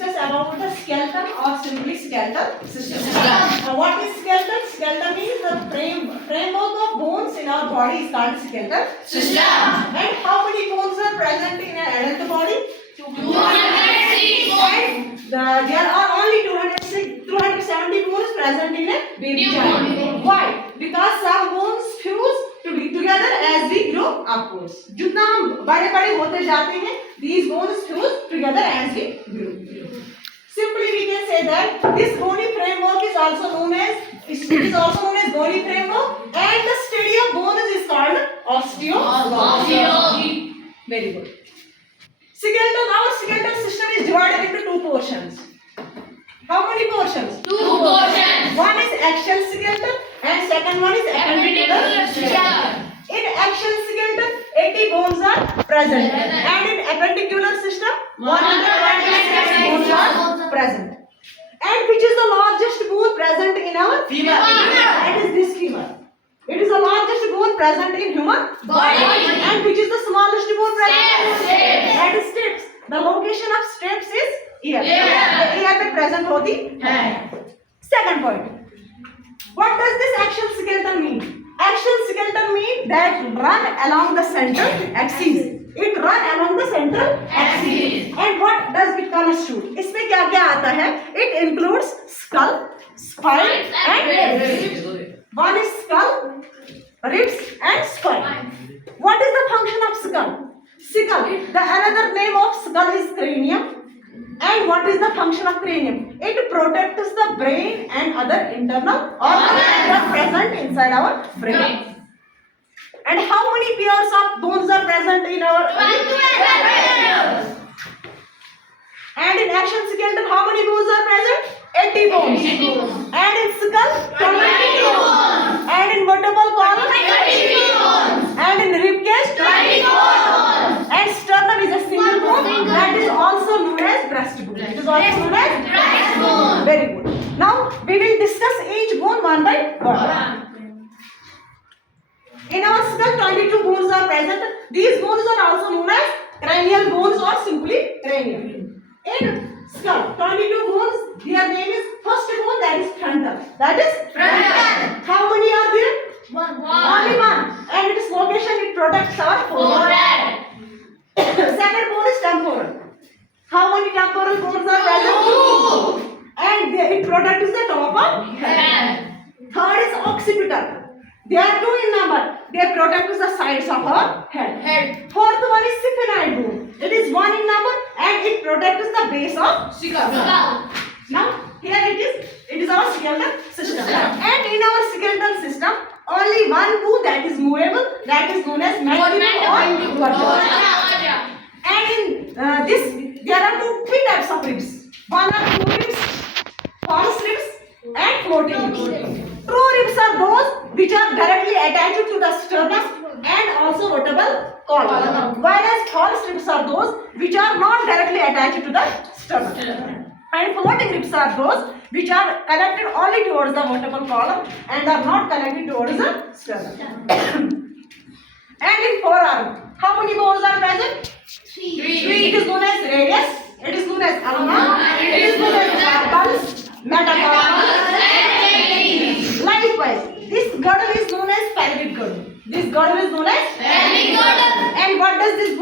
discuss about the skeleton or simply skeletal system. Now, what is skeleton? Skeleton means the framework of bones in our body is called skeletal system. And how many bones are present in an adult body? 260. And there are only 270 bones present in a baby child. Why? Because some bones fuse together as we grow upwards. जितना हम बड़े-बड़े होते जाते हैं, these bones fuse together as we grow. Simply we can say that this bony framework is also known as bony framework, and the study of bones is called osteology. Very good. Our skeletal system is divided into two portions. How many portions? Two portions. One is axial skeleton and second one is appendicular skeleton. In axial skeleton, 80 bones are present, and in appendicular system, 126 bones are present. And which is the largest bone present in our femur? That is this femur. It is the largest bone present in human body. And which is the smallest bone present? That is stapes. The location of stapes is here. Here पे present होती है. Second point. What does this axial skeleton mean? Axial skeleton means that run along the central axis. It run along the central axis. And what does it constitute? इसमें क्या क्या आता है? It includes skull, spine, and ribs. One is skull, ribs, and spine. What is the function of skull? Skull. The another name of skull is cranium. And what is the function of cranium? It protects the brain and other internal organs that are present inside our brain. And how many pairs of bones are present in our brain? And in axial skeleton, how many bones are present? 80 bones. And in skull, 20 bones. And in vertebral column, 30 bones. And in rib cage, 20 bones. And sternum is a single bone that is also known as breastbone. It is also known as breastbone. Very good. Now we will discuss each bone one by one. In our skull, 22 bones are present. These bones are also known as cranial bones or simply cranium. In skull, 22 bones, their name is first bone, that is frontal. That is frontal. How many are there? Only one. And its location, it protects our forehead. Second bone is temporal. How many temporal bones are present? Two. And it protects the top of head. Third is occipital. They are two in number. They protect the sides of our head. Fourth one is syphenoid bone. It is one in number and it protects the base of skull. Now here it is our skeletal system. And in our skeletal system, only one bone that is movable, that is known as mandible or vertebra. And in this, there are three types of ribs. One are true ribs, false ribs, and floating ribs. True ribs are those which are directly attached to the sternum and also vertebral column. Whereas false ribs are those which are not directly attached to the sternum. And floating ribs are those which are connected only towards the vertebral column and are not connected towards the sternum. And in forearm, how many bones are present? Three. It is known as radius, it is known as ulna, it is known as carpals, metacarpals, and likewise, this girdle is known as pelvic girdle. This girdle is known as pelvic girdle. And what does this